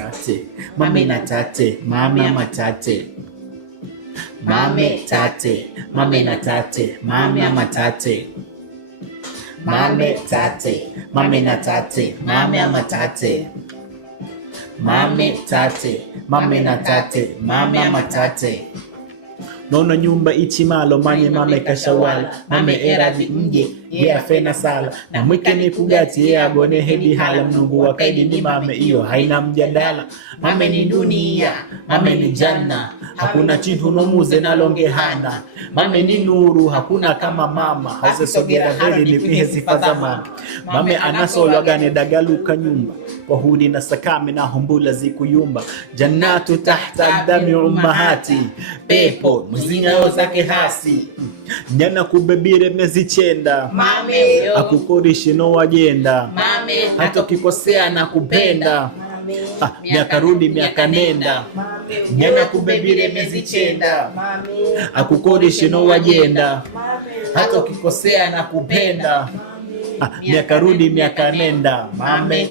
Tate, mame na tate, mama matate. Mame tate, mame na tate, mama matate. Mame tate, mame na tate, mama matate. Mame tate, mame na tate, mama matate. Nono nyumba ichimalo manye mame kashawala. Mame eradi mje ye afena sala. Na mwike ni kugati ye agone hedi hala. Mnungu wakaidi ni mame iyo haina mjadala. Mame ni dunia, mame ni janna. Hakuna chintu nomuze na longe hana. Mame ni nuru, hakuna kama mama. Hause sogera hali ni pihe sifaza mama. Mame anasolo agane dagaluka nyumba. Kwa hudi na sakame na humbula zikuyumba. Jannatu tahta dami ummahati. Pepo muzinga yo zake hasi. Nyana kubebire mezi chenda. Mame akukorishi no wajenda. Mame hata ukikosea na kupenda. Miaka rudi miaka nenda. Nyana kubebire mezi chenda. Akukorishi no wajenda. Hata ukikosea na kupenda. Miaka rudi miaka nenda. Mame